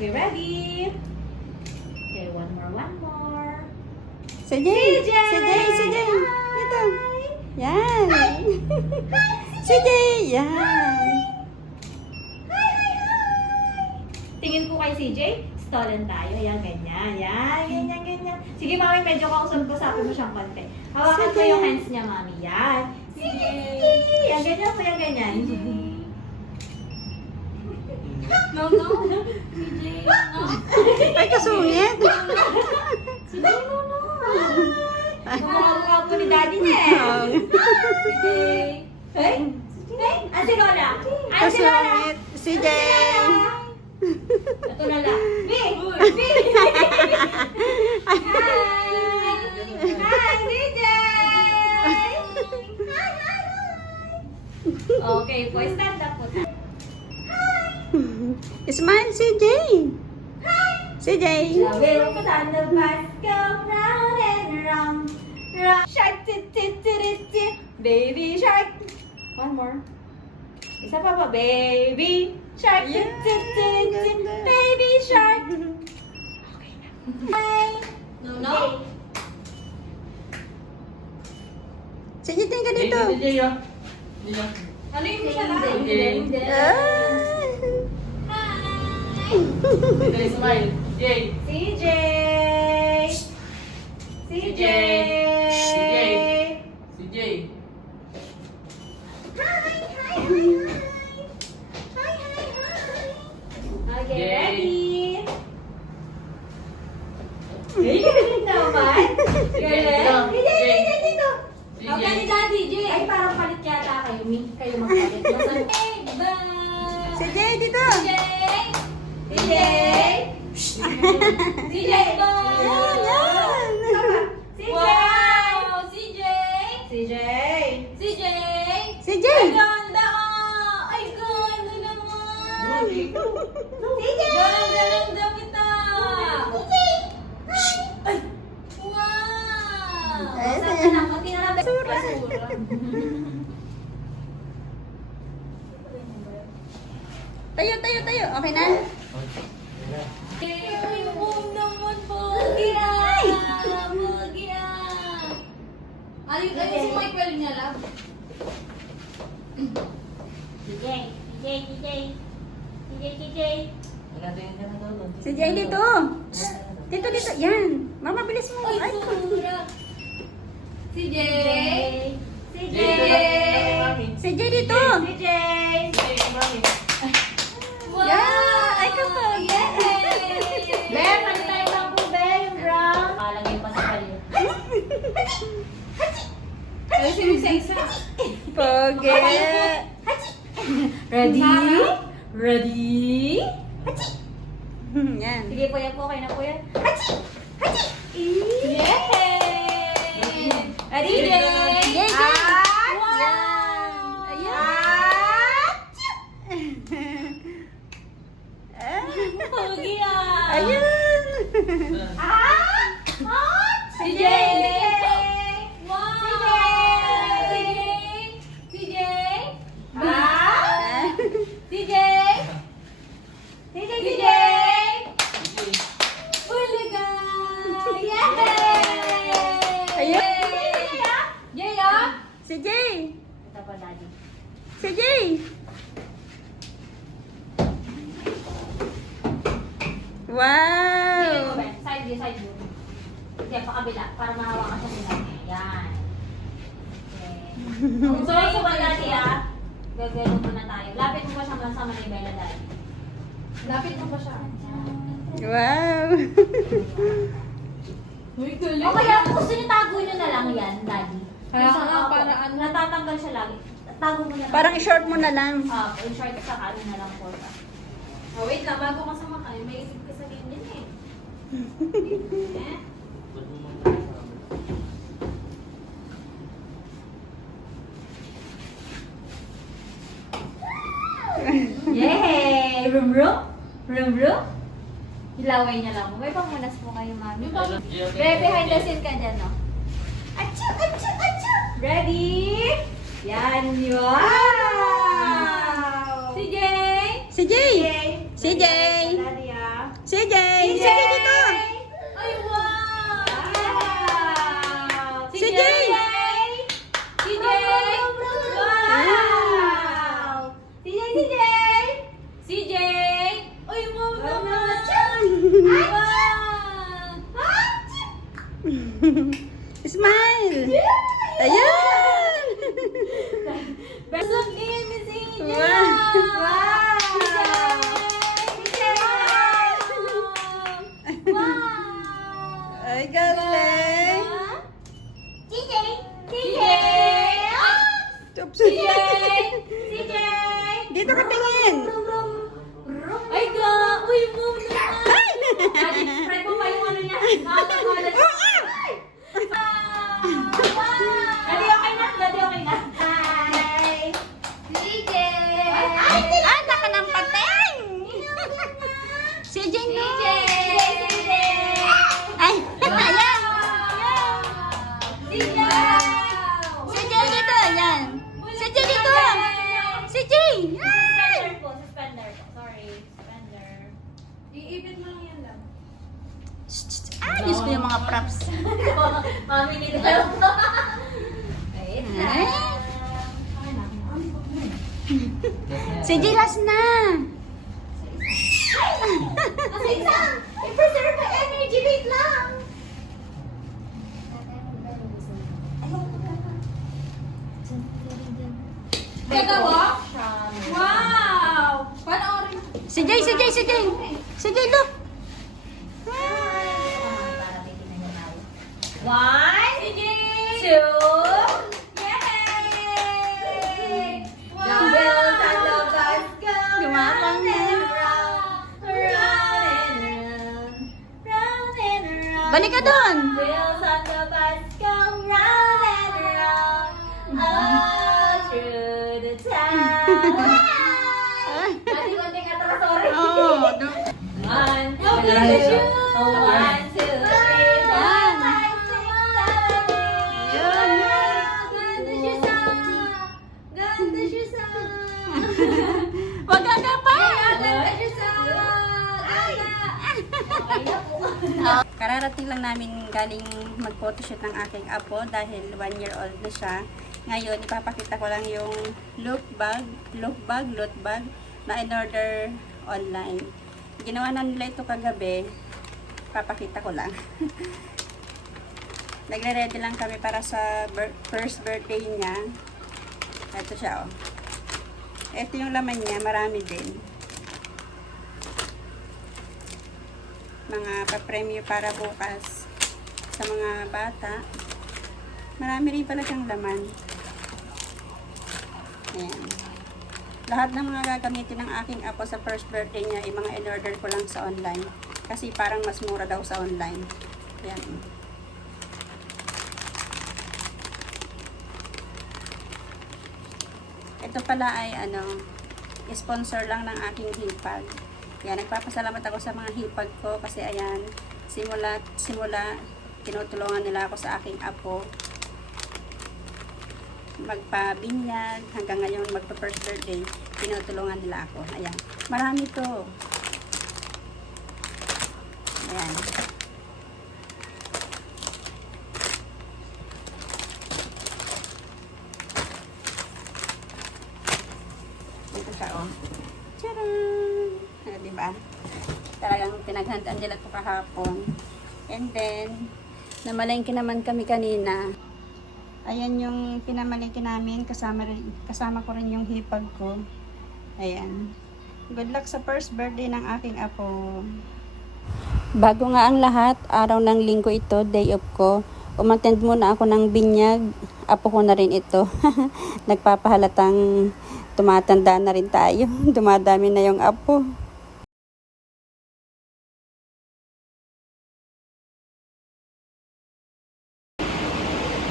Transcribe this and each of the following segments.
Okay, ready? Okay, one more. Si Jay! CJ! Si Jay! Si Jay! Dito! Yan! Si Jay! Yan! Tingin ko kay CJ, stolen tayo. Yan, ganyan. Yan, ganyan. Sige, mami, medyo kausap-usapin mo siyang konti. Hawakan ko Sige. yung hands niya, mami. Yan. Sige. Yan, ganyan po, yan, ganyan. No, no. CJ, no. Ay, kasungit! CJ, no. Mukha po ni daddy niya eh. CJ. Hey? Hey? Ah, si Lola. Ah, si Lola. Kasungit! Si Jay! Ito na lang. B! B! Hi! Hi, DJ! Hi! Okay po, stand up po. Smile si Jay! Si Jay! The wheels on the bus go round and round. Round. Shark, baby shark. One more. Isa pa pa, baby shark, baby shark. Okay na. Hi. No, no. Sige, tingin ka dito! Ano yung siya lang? Ah! CJ! CJ! Okay, ready? Hey, galing naman. Galing. DJ, dito. Okay ni Daddy, J. Ay, parang palit yata kayo. Kayo magpalit. Si Jay dito! CJ. CJ! CJ! Yan, yan! CJ! Wow! CJ. CJ! CJ. Si Jay! Ay, ganda ka! Ay, ganda naman! CJ! Ganda ng damit ah! Ay! Wow! Ayun Saan eh. ka lang? Kunti na lang. Sura. Basura. Tayo, tayo, tayo! Okay na? Ay, yung naman, pogi ah! Pogi ah! Ayun, ayun si Michael niya lang. CJ! CJ! CJ! CJ! CJ! Si Jay dito! Dito, dito! Yan! Mama, bilis mo! Ay, Ay! sura! Si Jay! CJ! Si Jay dito! CJ! Wow! Yeah! Ay, kapag! Be, palitay lang po, Be, yung brown. Palagay pa sa palit. Ay, sino sa isa? Pogi! Ready? Ready? Yan. Sige po yan po, kayo na po yan. Yay! Ready? Yay! Yay! Ah! Wow! Pogi ah! Ayun! Si Jay! Wow! Si Jay! Ah! Si Jay! CJ! Si CJ! Jay! Hulaga! Yay! Ayun. Jay ah! Si Jay! Ito pa, Daddy. Si Jay! Wow! Side view, side view. Sige, pakabila, para mahawakan siya nila. Yan. Okay. So, ito ba, Daddy, ah? Gagano ko na tayo. Lapit mo pa siya sa manibela, Daddy. Lapit mo pa siya. Wow! Uy, galing. O kaya, kung gusto niyo, tago niyo na lang yan, Daddy. Kaya Kung saan nga, ako, para ano? natatanggal siya lagi. Tago mo na lang. Parang short mo na lang. yung short sa kano na lang po. Oh, wait lang, bago ka sumakay, may isip ka sa ganyan eh. Eh? Yay! Room room? Room room? Ilaway niya lang. May pamunas po kayo, mami. Be, behind the scene ka dyan, no? Achoo! Achoo! Achoo! Ready? Yan! Wow! Si Jay! Si Jay! Jay! Si Jay! Daddy, ah. Smile! Ayan! Besok game ni CJ! Wow! Wow! Ay, galing! CJ! CJ! Oops. CJ! Dito ka tingin! Ay, ga! Uy, move naman! Spread mo pa yung ano niya. Nakakalat. Daddy, okay na? Daddy, okay na? Hi! CJ! Ay, naka ng pateng! Si Jane, no? CJ! CJ! Ay, ayan! CJ! Si Jane dito, ayan! Si Jane dito! Si Jane! Suspender po, suspender po. Sorry, suspender. Iipit mo lang yan lang. Ah, Diyos ko yung mga props. Mami ni Del. Wait Ay. lang. Si Jane, last na! Kasi isang, i-preserve my energy, wait lang. Gagawa? Wow! Panoorin. Si Jane, si Jane, si Jane! Si Jane, look! One, CJ! two, Yay! Jumbles and lovers go Gumakang round and round, round and round, round and round. Balik ka doon! Wheels on the bus go round and round, all through the town. Dati konting atras, sorry. Oh, One, two, Okay. one, two, three, four, five, six, seven, eight. Yun, yun. Ganda siya sa, ganda siya sa. Wag ka pa! Ganda siya sa, ganda. Okay na po. Kararating lang namin galing mag-photoshoot ng aking apo dahil 1 year old na siya. Ngayon, ipapakita ko lang yung look bag na in-order online. Ginawa na nila ito kagabi. Papakita ko lang. Nagre-ready lang kami para sa first birthday niya. Ito siya, oh. Ito yung laman niya, marami din. Mga pa-premyo para bukas sa mga bata. Marami rin pala siyang laman. Ayan. Lahat ng mga gagamitin ng aking apo sa first birthday niya, ay mga in-order ko lang sa online. Kasi parang mas mura daw sa online. Ayan. Ito pala ay sponsor lang ng aking hipag. Yan, nagpapasalamat ako sa mga hipag ko kasi ayan, simula tinutulungan nila ako sa aking apo magpabinyag hanggang ngayon magpa-first birthday, tinutulungan nila ako. Ayan, marami to. Ayan. Ito siya, oh. Tcharam! Diba? Talagang pinaghandaan nila ito kahapon. And then, namalengke naman kami kanina. Ayan yung pinamalengke namin. Kasama ko rin yung hipag ko. Ayan. Good luck sa first birthday ng aking apo. Bago nga ang lahat, araw ng linggo ito, day off ko. Umattend muna ako ng binyag. Apo ko na rin ito. Nagpapahalatang tumatanda na rin tayo. Dumadami na yung apo.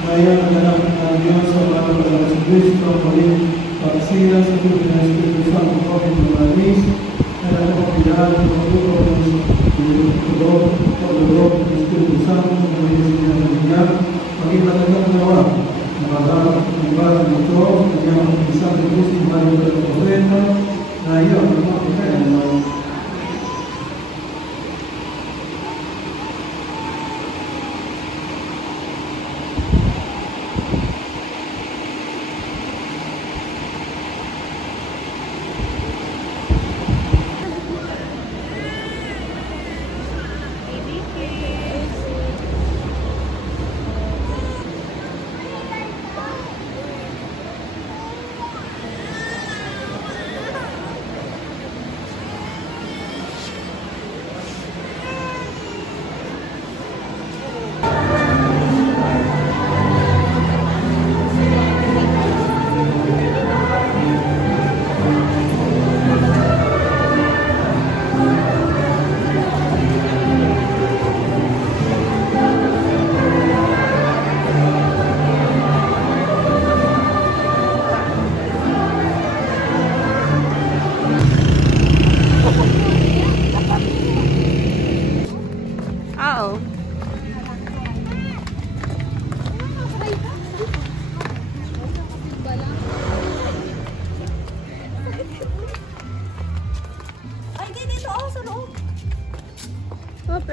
Ngayon, ang anak ng Diyos sa mga ng Kristo, maging pagsila sa tubig ng Espiritu Santo, Panginoon ng Maris, na nagpapapilaan ng pagtuto ng pagdurog ng Espiritu Santo, sa mga isinya ng niya, maging matanggap nawa, na maghanap ng ibaran nito, kanyang isang ipusing bayo ng problema, na iyon, ang mga kaya ng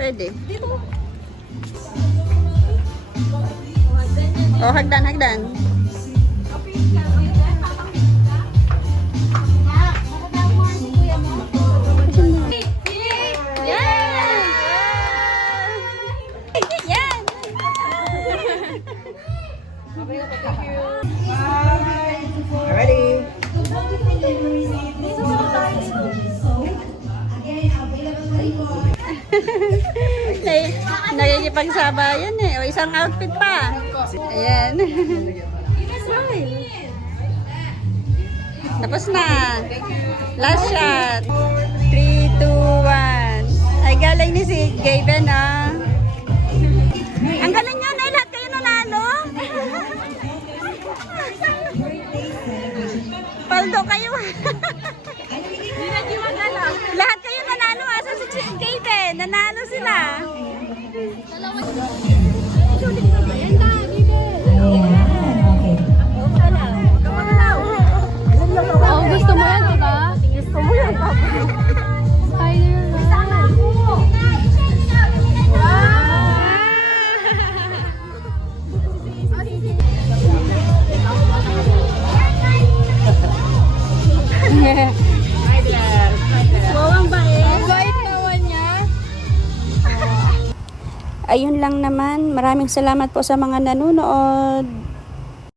Pwede. Oh, hagdan, hagdan. Yan! Ready? Nakikipagsabayan eh. O, isang outfit pa. Ayan. Tapos na. Last shot. 3, 2, 1. Ay, galing ni si Gaben, ah. Ang galing nyo, Nay. Lahat kayo nanalo. Paldo kayo. Lahat kayo nanalo. Asa si Gaben? Nanalo sila. Oh, gusto mo yan, diba? Gusto mo yan, Wawang bait. Bait naman niya. Ayun lang naman. Maraming salamat po sa mga nanonood.